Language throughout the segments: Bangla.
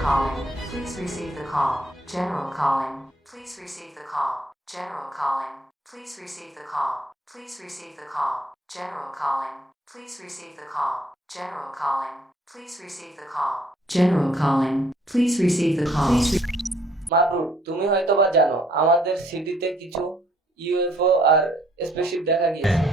Calling. Please receive the call. General calling. Please receive the call. General calling. Please receive the call. Please receive the call. General calling. Please receive the call. General calling. Please receive the call. General calling. Please receive the call. মারুর, তুমি হয়তোবা জানো আমাদের সিটিতে কিছু ইউএফও আর স্পেসশিপ দেখা গিয়েছে।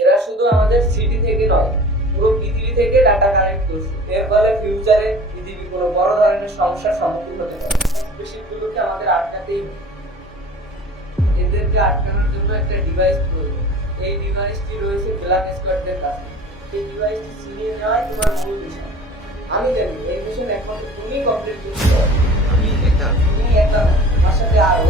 এরা শুধু আমাদের সিটি থেকে নয়, পুরো পৃথিবী থেকে ডাটা কালেক্ট করছে। এর ফলে ফিউচারে পৃথিবী কোনো বড় ধরনের সমস্যার সম্মুখীন হতে পারে। স্পেসশিপগুলোকে আমাদের আটকাতেই হবে। এদেরকে আটকানোর জন্য একটা ডিভাইস প্রয়োজন। এই ডিভাইসটি রয়েছে ব্ল্যাক স্কোয়াডদের কাছে। এই ডিভাইসটি ছিনিয়ে নেওয়াই তোমার মূল মিশন। আমি জানি এই মিশন একমাত্র তুমিই কমপ্লিট করতে পারবে। তুমি একা না, আমার সাথে আরো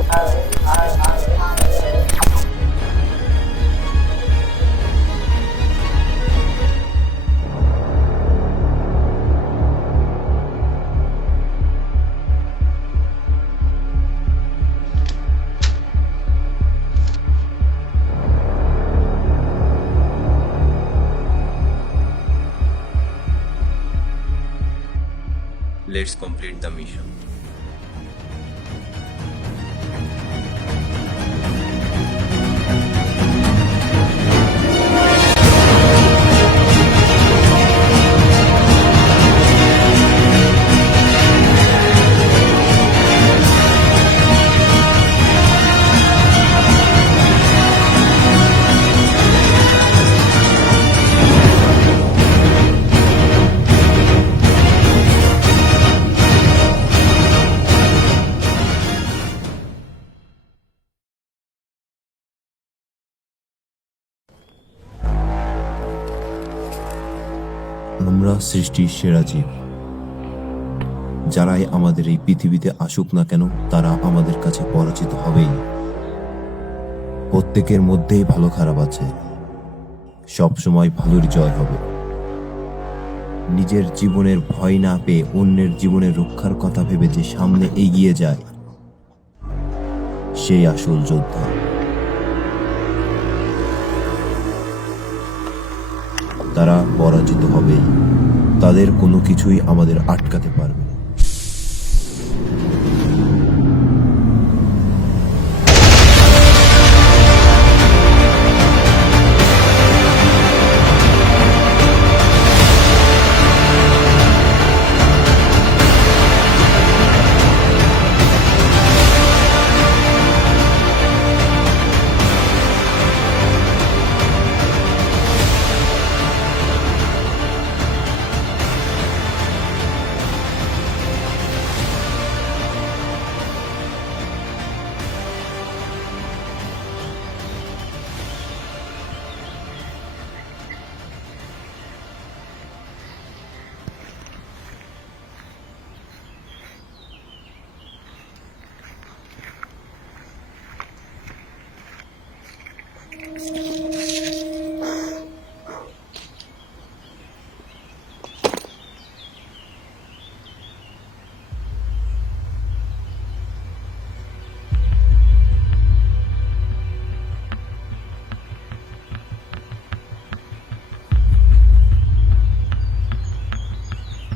Let's complete the mission. আমরা সৃষ্টির সেরা জীব। যারাই আমাদের এই পৃথিবীতে আসুক না কেন, তারা আমাদের কাছে পরাজিত হবেই। প্রত্যেকের মধ্যেই ভালো খারাপ আছে, সব সময় ভালোর জয় হবে। নিজের জীবনের ভয় না পেয়ে অন্যের জীবনের রক্ষার কথা ভেবে যে সামনে এগিয়ে যায়, সেই আসল যোদ্ধা। তারা পরাজিত হবেই, তাদের কোনো কিছুই আমাদের আটকাতে পারবে না।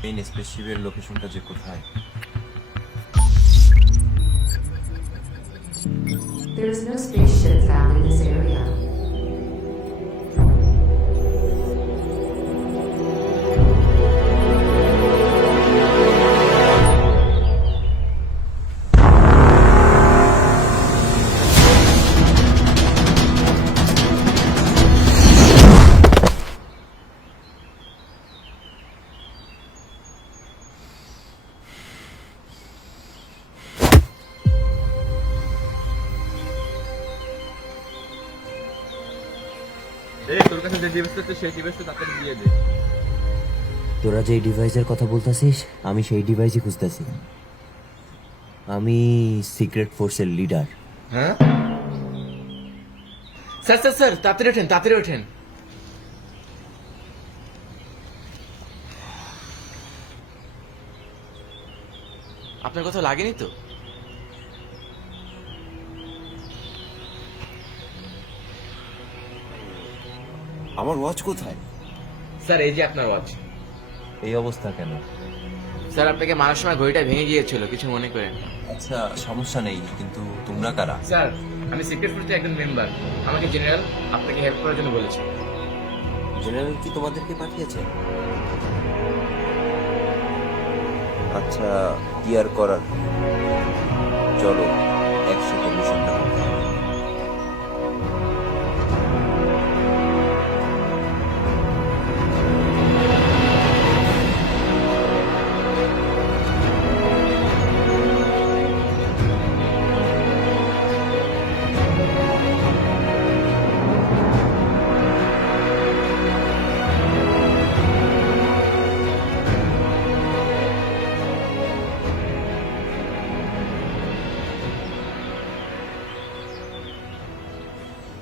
মেইন স্পেসশিপের লোকেশনটা যে কোথায়? There is no spaceship found in this area. তোর কাছে যে ডিভাইসটা আছে সেই ডিভাইসটা তাড়াতাড়ি দিয়ে দে। তোরা যে ডিভাইসের কথা বলতাছিস, আমি সেই ডিভাইসই খুঁজতেছি। আমি সিক্রেট ফোর্সের লিডার। হ্যাঁ স্যার স্যার স্যার তাড়াতাড়ি ওঠেন, তাড়াতাড়ি ওঠেন। আপনার কথা লাগেনি তো? আমার ওয়াচ কোথায়? স্যার এই যে আপনার ওয়াচ। এই অবস্থা কেন? স্যার আপনাকে মারার সময় ঘড়িটা ভেঙে গিয়েছিল, কিছু মনে করেন না। আচ্ছা সমস্যা নেই, কিন্তু তোমরা কারা? স্যার আমি সিক্রেট ফোর্সের একজন মেম্বার। আমাকে জেনারেল আপনাকে হেল্প করার জন্য বলেছে। জেনারেল কি তোমাদেরকে পাঠিয়েছে? আচ্ছা কি আর করার, চলো একসাথে মিশনটা করতে হবে।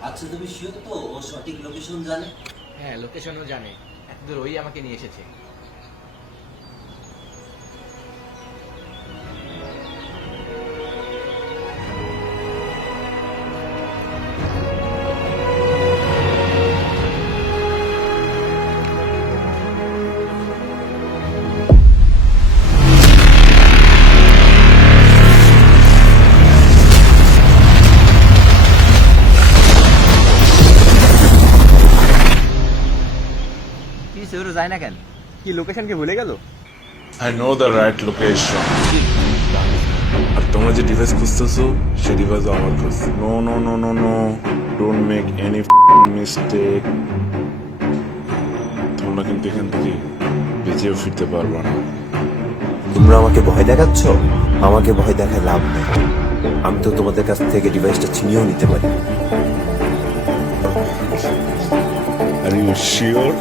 আচ্ছা তুমি শিওর তো ও সঠিক লোকেশন জানে? হ্যাঁ লোকেশনও জানে, এতদূর ওই আমাকে নিয়ে এসেছে। কি সেও যায় না কেন? কি লোকেশন কি ভুলে গেল? I know the right location. আর তোমরা যে ডিভাইস খুঁজতেছো সেই ডিভাইস আমার কাছে। No no no no no, don't make any mistake. তোমরা কিন্তু এখান থেকে বেঁচেও ফিরতে পারবা না। তোমরা আমাকে ভয় দেখাচ্ছ? আমাকে ভয় দেখায় লাভ নেই। আমি তো তোমাদের কাছ থেকে ডিভাইসটা ছিনিয়েও নিতে পারি। Are you sure?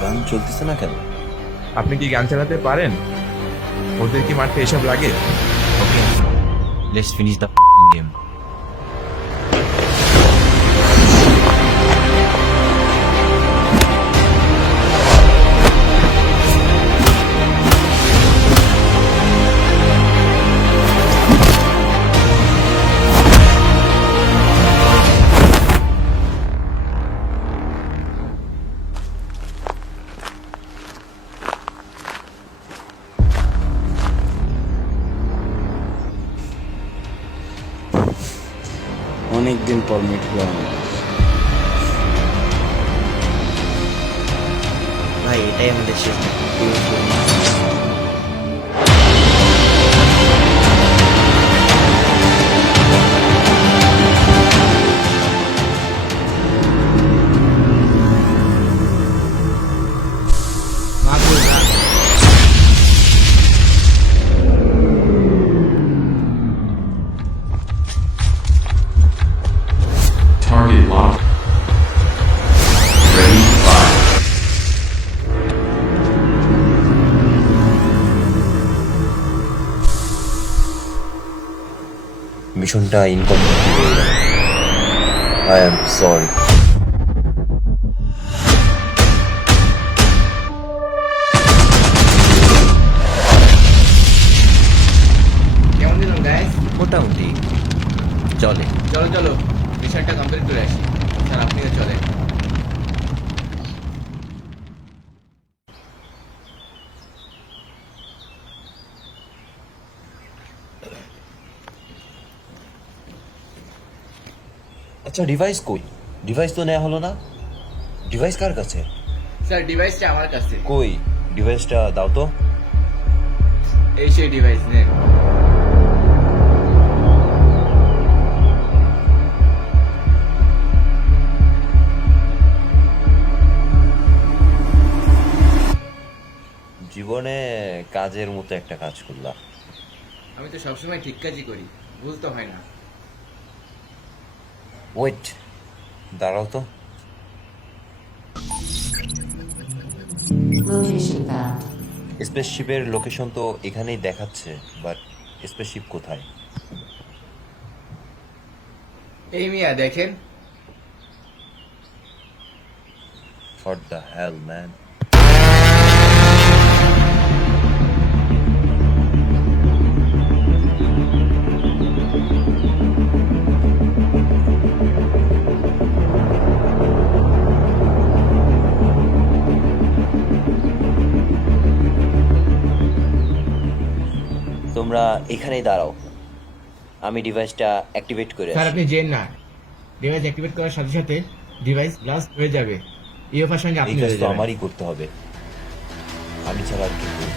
গান চলতেছে না কেন? আপনি কি গান চালাতে পারেন? ওদের কি মারতে এসব লাগে? Okay let's finish the game. অনেকদিন পর মিট হলাম। ভাই এটাই আমাদের শেষ। Target locked. Ready, fire. মিশনটা ইনকমপ্লিট হয়ে গেল। I am sorry. কেমন দিলাম গাইস? মোটামুটি চলে। চলো চলো মিশনটা কমপ্লিট করে আসি। স্যার আপনিও চলেন। আচ্ছা ডিভাইস কই? ডিভাইস তো নেওয়া হলো না। ডিভাইস কার কাছে? স্যার ডিভাইসটা আমার কাছে। কই ডিভাইসটা দাও তো। এই সেই ডিভাইস নেন। জীবনে কাজের মতো একটা কাজ করলাম। আমি তো সবসময় ঠিক কাজই করি, ভুল তো হয় না। ওয়েট, দাঁড়াও তো। Location found. স্পেসশিপের লোকেশন তো এখানেই দেখাচ্ছে, বাট স্পেসশিপ কোথায়? এই মিয়া দেখেন। What the hell, man? তোমরা এখানেই দাঁড়াও, আমি ডিভাইসটা অ্যাক্টিভেট করে স্যার আসি। আপনি জেন না, ডিভাইস অ্যাক্টিভেট করার সাথে সাথে ডিভাইস ব্লাস্ট হয়ে যাবে, ইউএফআর সঙ্গে এই আপনি কাজ হয়ে তো যাবেন। আমারই করতে হবে, আমি ছাড়া আর কি করব?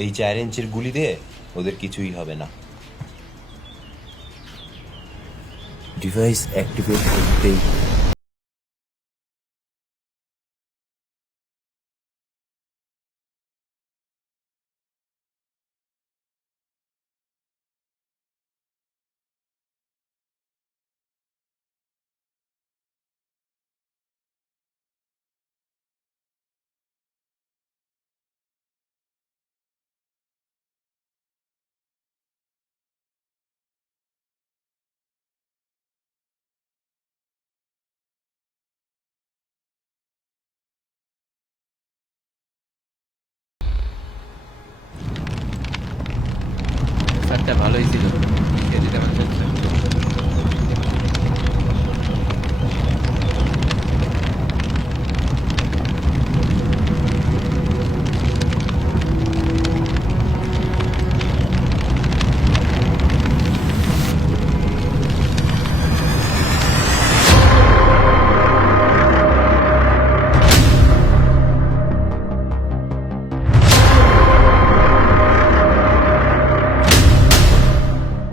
এই 4 ইঞ্চির গুলি দিয়ে ওদের কিছুই হবে না। ডিভাইস অ্যাক্টিভেট করতেই স্যারটা ভালোই ছিল, সে যদি আমার